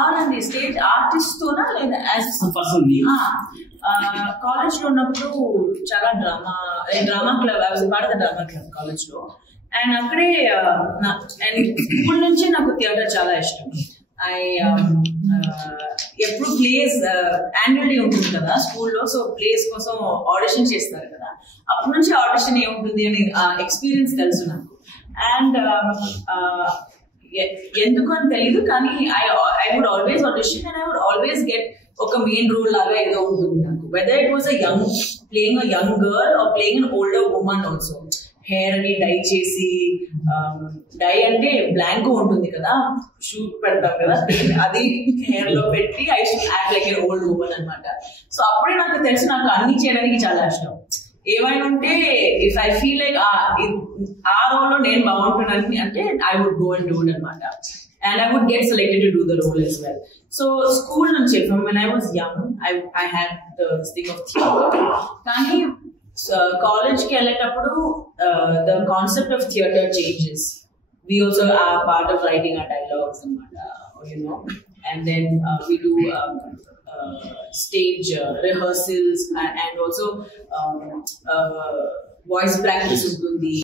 అవునండి, stage artist తోనా లేదా college లో ఉన్నప్పుడు చాలా డ్రామా క్లబ్, పాడత డ్రామా క్లబ్ కాలేజ్ లో. అండ్ అక్కడే అండ్ స్కూల్ నుంచి నాకు థియేటర్ చాలా ఇష్టం. ఎప్పుడు ప్లేస్ యాన్యువల్ డే ఉంటుంది కదా స్కూల్లో, సో ప్లేస్ కోసం ఆడిషన్ చేస్తారు కదా, అప్పటి నుంచి ఆడిషన్ ఏముంటుంది అని ఎక్స్పీరియన్స్ తెలుసు నాకు. అండ్ ఎందుకు అని తెలీదు, కానీ I would always audition and I would always get ఒక మెయిన్ రోల్ లాగా ఏదో ఉంటుంది నాకు. Whether it was playing a young girl or playing an older woman also. Hair అని డై చేసి, డై అంటే బ్లాంక్ ఉంటుంది కదా, షూట్ పెడతాం కదా, అది హెయిర్ లో పెట్టి I should act like an old woman అనమాట. సో అప్పుడే నాకు తెలిసి నాకు అన్ని చేయడానికి చాలా ఇష్టం. ఏమైనా ఉంటే ఇఫ్ ఐ ఫీల్ లైక్ ఆ రోల్ లో నేను బాగుంటున్నాను అంటే I would go and do it అనమాట. And I would get selected to do the role as well. So school nunchi, from when I was young, I had this thing of theatre. Kani college ki ellatappudu the concept of theatre changes. We also are part of writing our dialogues and and then we do stage rehearsals and also voice practice untundi.